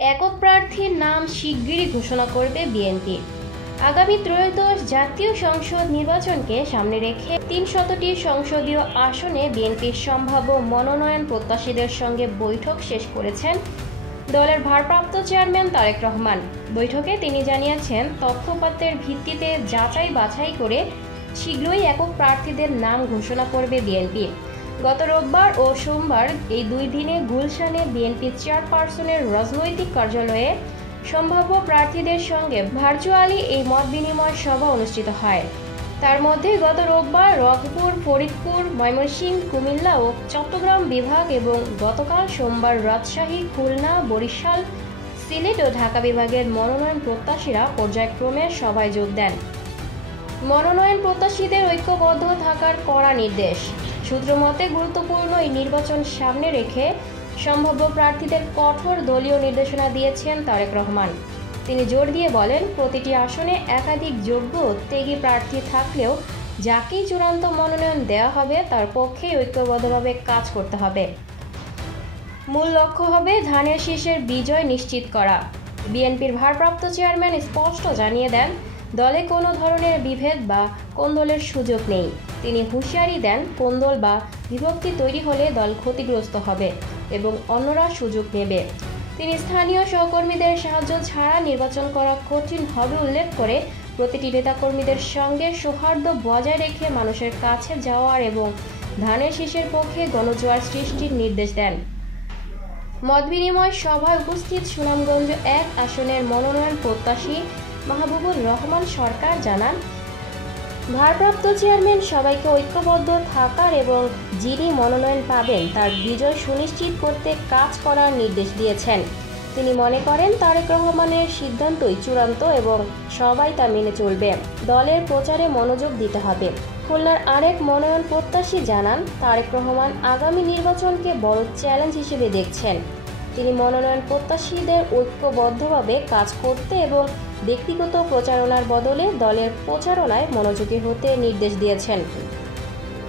একক প্রার্থীর নাম শিগগিরই ঘোষণা করবে বিএনপি। আগামী ত্রয়োদশ জাতীয় সংসদ নির্বাচনকে সামনে রেখে ৩০০টি সংসদীয় আসনে বিএনপির সম্ভাব্য মনোনয়ন প্রত্যাশীদের সঙ্গে বৈঠক শেষ করেছেন দলের ভারপ্রাপ্ত চেয়ারম্যান তারেক রহমান। বৈঠকে তিনি জানিয়েছেন, তথ্যপাত্রের ভিত্তিতে যাচাই বাছাই করে শীঘ্রই একক প্রার্থীদের নাম ঘোষণা করবে বিএনপি। গত রোববার ও সোমবার এই 2 দিনে গুলশানে বিএনপি চেয়ারপারসনের রাজনৈতিক কার্যালয়ে সম্ভাব্য প্রার্থীদের সঙ্গে ভার্চুয়ালি এই মত বিনিময় সভা অনুষ্ঠিত হয়। তার মধ্যে গত রোববার রংপুর, ফরিদপুর, ময়মনসিংহ, কুমিল্লা ও চট্টগ্রাম বিভাগ এবং গতকাল সোমবার রাজশাহী, খুলনা, বরিশাল, সিলেট ও ঢাকা বিভাগের মনোনয়ন প্রত্যাশীরা পর্যায়ক্রমে সভায় যোগ দেন। মনোনয়ন প্রত্যাশীদের ঐক্যবদ্ধ থাকার কড়া নির্দেশ। সূত্রমতে গুরুত্বপূর্ণ এই নির্বাচন সামনে রেখে সম্ভাব্য প্রার্থীদের কঠোর দলীয় নির্দেশনা দিয়েছেন তারেক রহমান। তিনি জোর দিয়ে বলেন, প্রতিটি আসনে একাধিক যোগ্য উদ্যোগী প্রার্থী থাকলেও যাকেই চূড়ান্ত মনোনয়ন দেওয়া হবে তার পক্ষেই ঐক্যবদ্ধভাবে কাজ করতে হবে। মূল লক্ষ্য হবে ধানের শীষের বিজয় নিশ্চিত করা। বিএনপির ভারপ্রাপ্ত চেয়ারম্যান স্পষ্ট জানিয়ে দেন, দলে কোনো ধরনের বিভেদ বা কোন্দলের সুযোগ নেই। তিনি হুঁশিয়ারি দেন, কোন্দল বা বিভক্তি তৈরি হলে দল ক্ষতিগ্রস্ত হবে এবং অন্যরা সুযোগ নেবে। তিনি স্থানীয় সহকর্মীদের সাহায্য ছাড়া নির্বাচন করা কঠিন হবে উল্লেখ করে প্রতিটি নেতাকর্মীদের সঙ্গে সৌহার্দ্য বজায় রেখে মানুষের কাছে যাওয়ার এবং ধানের শীষের পক্ষে গণজোয়ার সৃষ্টির নির্দেশ দেন। মতবিনিময় সভায় উপস্থিত সুনামগঞ্জ 1 আসনের মনোনয়ন প্রত্যাশী মাহবুবুর রহমান সরকার জানান, ভারপ্রাপ্ত চেয়ারম্যান সবাইকে ঐক্যবদ্ধ থাকার এবং যিনি মনোনয়ন পাবেন তার বিজয় সুনিশ্চিত করতে কাজ করার নির্দেশ দিয়েছেন। তিনি মনে করেন, তারেক রহমানের সিদ্ধান্তই চূড়ান্ত এবং সবাই তা মেনে চলবে। দলের প্রচারে মনোযোগ দিতে হবে। খুলনার আরেক মনোনয়ন প্রত্যাশী জানান, তারেক রহমান আগামী নির্বাচনকে বড় চ্যালেঞ্জ হিসেবে দেখছেন। তিনি মনোনয়ন প্রত্যাশীদের ঐক্যবদ্ধভাবে কাজ করতে এবং ব্যক্তিগত প্রচারণার বদলে দলের প্রচারণায় মনোযোগী হতে নির্দেশ দিয়েছেন।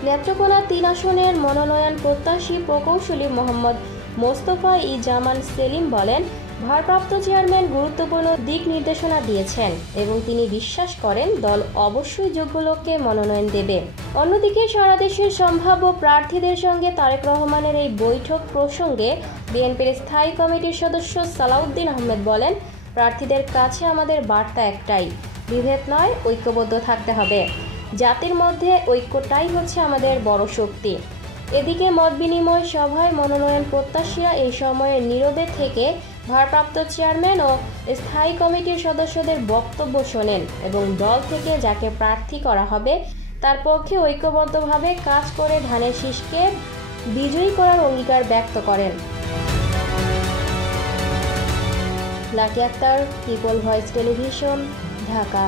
নেত্রকোনা 3 আসনের মনোনয়ন প্রত্যাশী প্রকৌশলী মোহাম্মদ মোস্তফা-ই-জামান সেলিম বলেন, ভারপ্রাপ্ত চেয়ারম্যান গুরুত্বপূর্ণ দিক নির্দেশনা দিয়েছেন এবং তিনি বিশ্বাস করেন দল অবশ্যই যোগ্য লোককে মনোনয়ন দেবে। অন্যদিকে সারা দেশের সম্ভাব্য প্রার্থীদের সঙ্গে তারেক রহমানের এই বৈঠক প্রসঙ্গে বিএনপির স্থায়ী কমিটির সদস্য সালাউদ্দিন আহমেদ বলেন, প্রার্থীদের কাছে আমাদের বার্তা একটাই, বিভেদ নয়, ঐক্যবদ্ধ থাকতে হবে। জাতির মধ্যে ঐক্যটাই হচ্ছে আমাদের বড় শক্তি। এদিকে মতবিনিময় সভায় মনোনয়ন প্রত্যাশীরা এই সময়ে নীরবে থেকে ভারপ্রাপ্ত চেয়ারম্যান ও স্থায়ী কমিটির সদস্যদের বক্তব্য শোনেন এবং দল থেকে যাকে প্রার্থী করা হবে তার পক্ষে ঐক্যবদ্ধভাবে কাজ করে ধানের শীষকে বিজয়ী করার অঙ্গীকার ব্যক্ত করেন। Lucky Akter, people voice television, Dhaka.